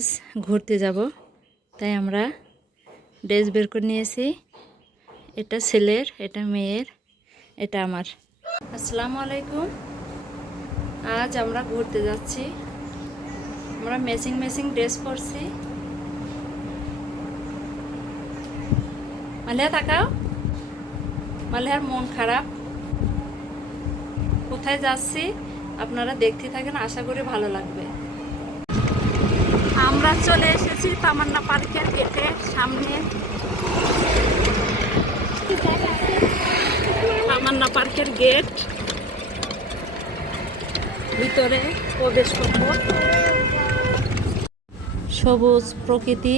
আজ ঘুরতে যাব। তাই আমরা ড্রেস বের করে নিয়েছি। এটা ছেলের, এটা মেয়ের, এটা আমার। আসসালামু আলাইকুম। আজ আমরা ঘুরতে যাচ্ছি। আমরা ম্যাচিং ম্যাচিং ড্রেস পরছি। মালিয়া, তাকাও। মালিহার মন খারাপ। কোথায় যাচ্ছি? আপনারা দেখতে থাকেন, আশা করি ভালো লাগবে। আমরা চলে এসেছি তামান্না পার্কের গেটের সামনে। তামান্না পার্কের গেট। ভিতরে প্রবেশ করব। সবুজ প্রকৃতি,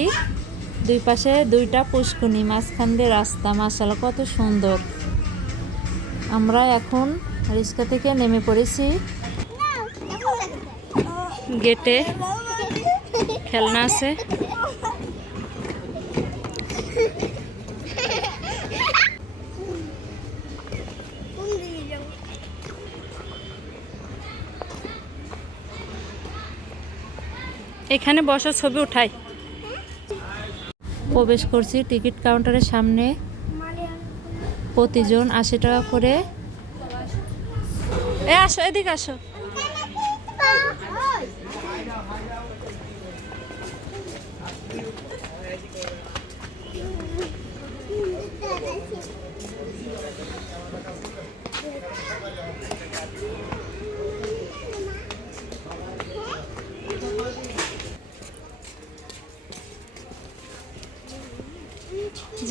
দুই পাশে দুইটা পুষ্কুনি মাঝখান দিয়ে রাস্তা মাসালা কত সুন্দর। আমরা এখন রিক্সা থেকে নেমে পড়েছি। গেটে খেলনা আছে। এখানে বসার ছবি উঠাই। প্রবেশ করছি টিকিট কাউন্টারের সামনে। প্রতিজন আশি টাকা করে। এ, আসো, এদিকে আসো।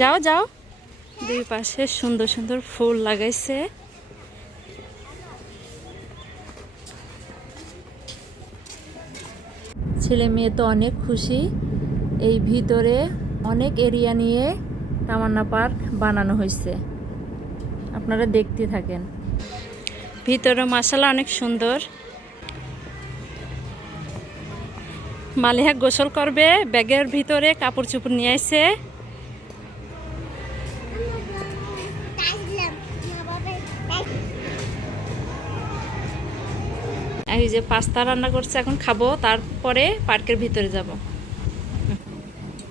যাও যাও। দুই পাশে সুন্দর সুন্দর ফুল লাগাইছে। ছেলে মেয়ে তো অনেক খুশি। এই ভিতরে অনেক এরিয়া নিয়ে তামান্না পার্ক বানানো হয়েছে। আপনারা দেখতে থাকেন। ভিতরে মাসালা অনেক সুন্দর। মালিহা গোসল করবে, ব্যাগের ভিতরে কাপড় চোপড় নিয়ে আসছে এই যে পাস্তা রান্না করছে এখন খাব তারপরে পার্কের ভিতরে যাব।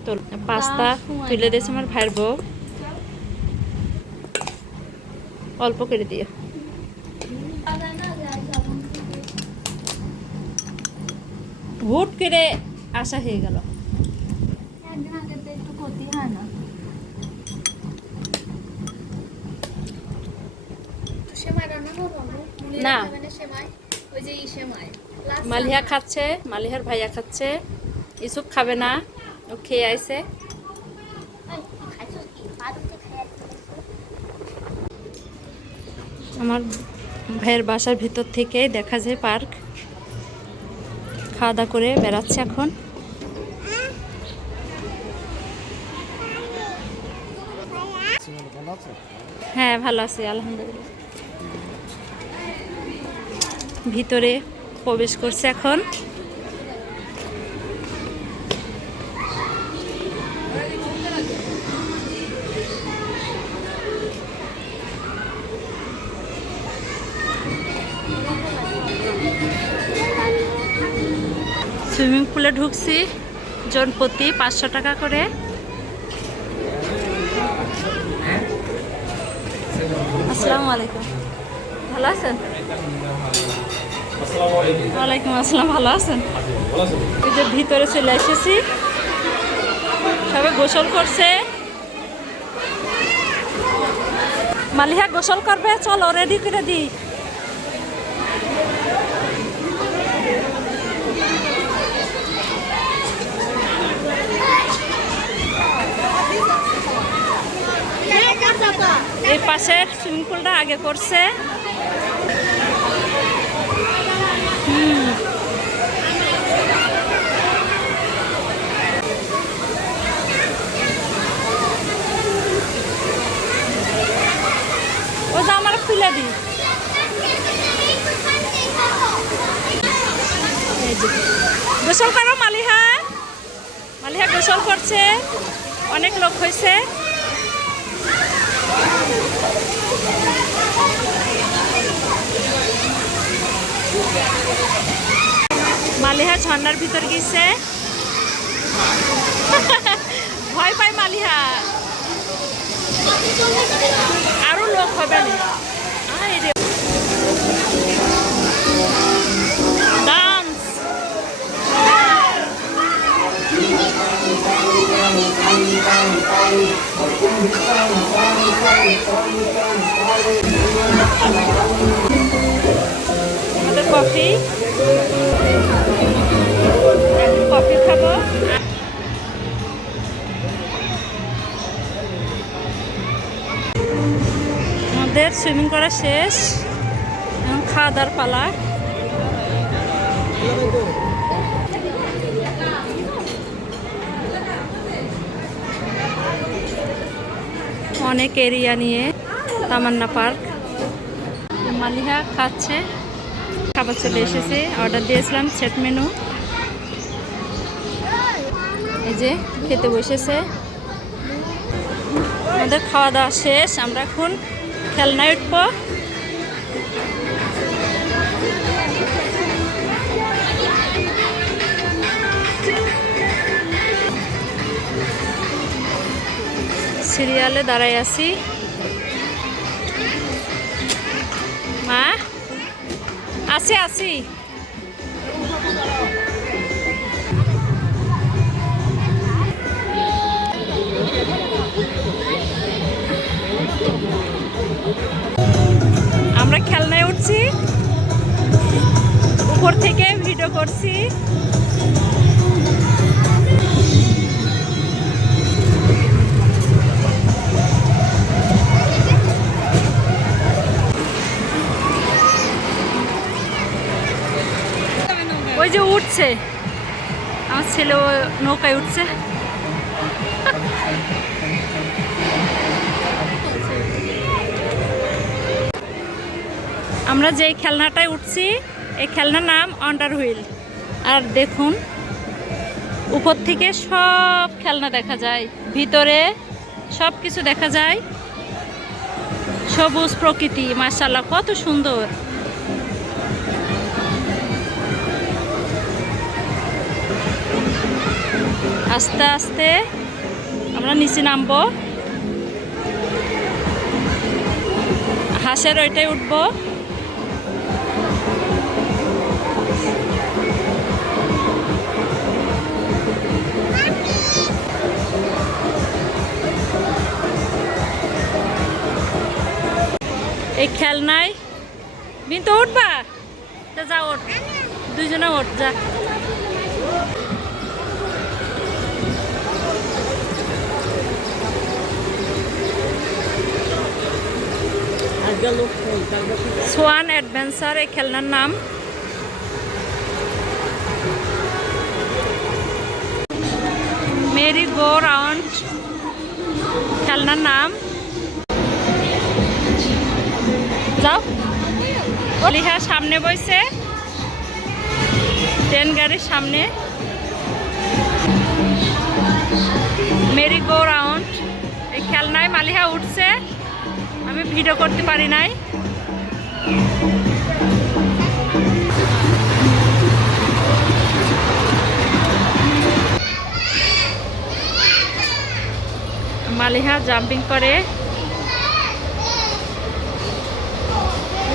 তো পাস্তা তুলে দিয়েছে আমার ভাইয়ের বউ। অল্প করে দিও। হুট করে আসা হয়ে গেল। না। সেমাই রান্না করব না। সেমাই ওই যে ই সেমাই Last মালিহা খাচ্ছে মালিহার ভাইয়া খাচ্ছে। ইসুপ খাবে না ও খেয়ে আইছে? আমার ভাইয়ের বাসার ভিতর থেকেই দেখা যায় পার্ক। খাওয়া দাওয়া করে বেড়াচ্ছে এখন। হ্যাঁ ভালো আছি আলহামদুলিল্লাহ। ভিতরে প্রবেশ করছে এখন। সুইমিং পুলে ঢুকছি, জন প্রতি পাঁচশো টাকা করে। আসসালামু আলাইকুম। ভালো আছেন? ওয়ালাইকুম আসসালাম ভালো আছেন? এই যে ভিতরে চলে এসেছি। সবাই গোসল করছে। মালিহা গোসল করবে চলো রেডি করে দিই। এই পাশের সুইমিং পুলটা আগে করছে। তুলে দিই গোসল করো মালিহা। মালিহা গোসল করছে। অনেক লোক হয়েছে। মালিহা ঝর্নার ভিতর গিয়েছে ভয় পায় মালিহা। আরও লোক হবে না। আমাদের সুইমিং করা শেষ। এখন খাওয়া দাওয়ার পালা। অনেক এরিয়া নিয়ে তামান্না পার্ক। মালিহা খাচ্ছে। খাবার চলে এসেছে। অর্ডার দিয়েছিলাম সেট মেনু। এই যে খেতে বসেছে। আমাদের খাওয়া দাওয়া শেষ। আমরা এখন খেলনায় উঠবো সিরিয়ালে দাঁড়াই আছি মা আছি আছি উপর থেকে ভিডিও করছি। ওই যে উঠছে। আমার ছেলে নৌকায় উঠছে। আমরা যেই খেলনাটায় উঠছি এই খেলনার নাম আন্ডার হুইল আর দেখুন, উপর থেকে সব খেলনা দেখা যায়, ভিতরে সব কিছু দেখা যায়। সবুজ প্রকৃতি মার্শাল্লাহ কত সুন্দর। আস্তে আস্তে আমরা নিচে নামবো। হাঁসের ওইটাই উঠবো। এই খেলনায় বিন্তু উঠবা তা যা ওঠ দুজনে ওঠ যা সোয়ান অ্যাডভেঞ্চার এই খেলনার নাম মেরি গো রাউন্ড খেলনার নাম যাও। লিহা সামনে বইছে। ট্রেন গাড়ির সামনে। Merry, go round. এই খেলনায় মালিহা উঠছে। আমি ভিডিও করতে পারি নাই। মালিহা জাম্পিং করে।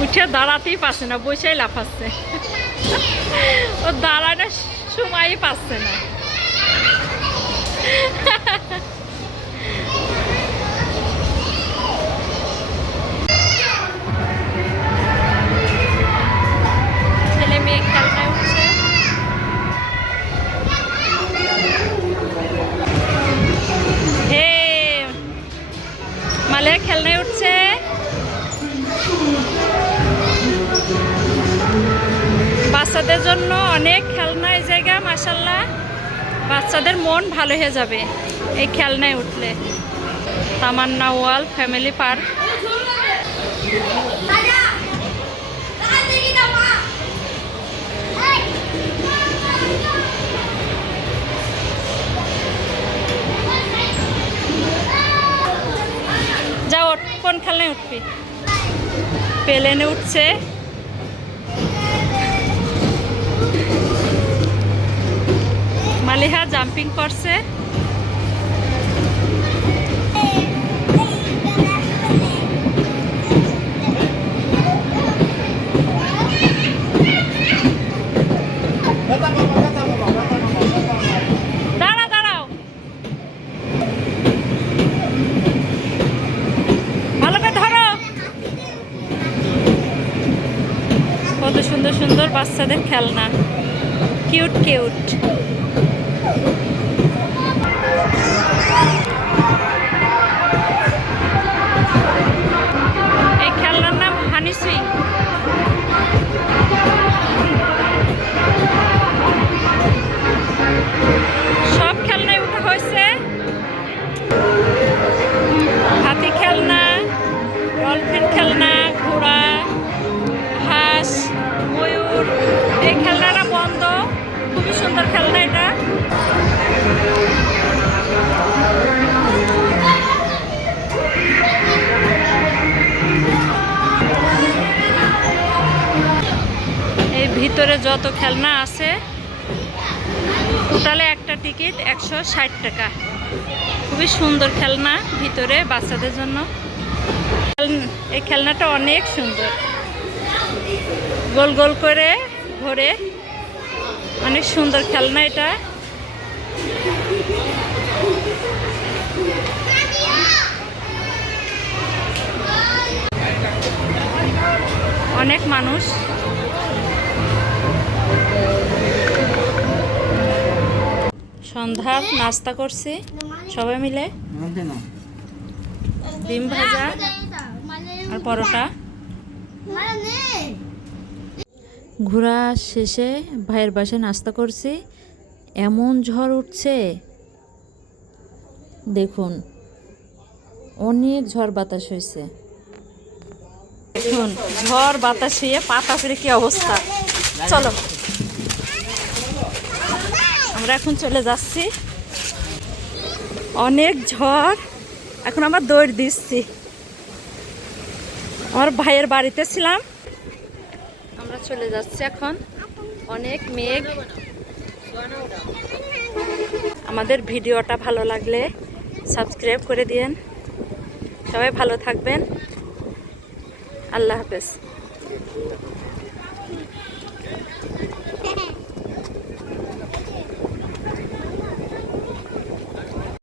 উঠে দাঁড়াতেই পারছে না বসেই লাফাচ্ছে। ও দাঁড়ানোর সময়ই পাচ্ছে না। ভালো হয়ে যাবে এই খেলনায় উঠলে Tamanna world family park Dadah! Jangan tinggi dah, Mak! Hei! যা ওঠ কোন খেলনায় উঠবি প্লেনে উঠছে সালেহা জাম্পিং করছে। কত সুন্দর সুন্দর বাচ্চাদের খেলনা। কিউট কিউট ごめんなさい。ভিতরে যত খেলনা আছে, টোটালে একটা টিকিট একশো ষাট টাকা। খুবই সুন্দর খেলনা ভিতরে বাচ্চাদের জন্য। এই খেলনাটা অনেক সুন্দর। গোল গোল করে ঘোরে অনেক সুন্দর খেলনা এটা। অনেক মানুষ। সন্ধ্যার নাস্তা করছি। সবাই মিলে। ডিম ভাজা আর পরোটা। ঘোরা শেষে ভাইয়ের বাসায় নাস্তা করছি। এমন ঝড় উঠছে। দেখুন, অনেক ঝড় বাতাস হয়েছে। দেখুন, ঝড় বাতাস হয়ে পাতা ফিরে কি অবস্থা? চলো। আমরা এখন চলে যাচ্ছি। অনেক ঝড়। এখন আমরা দৌড় দিচ্ছি। আমার ভাইয়ের বাড়িতে ছিলাম। আমরা চলে যাচ্ছি এখন। অনেক মেঘ। আমাদের ভিডিওটা ভালো লাগলে সাবস্ক্রাইব করে দিয়েন। সবাই ভালো থাকবেন। আল্লাহ হাফেজ।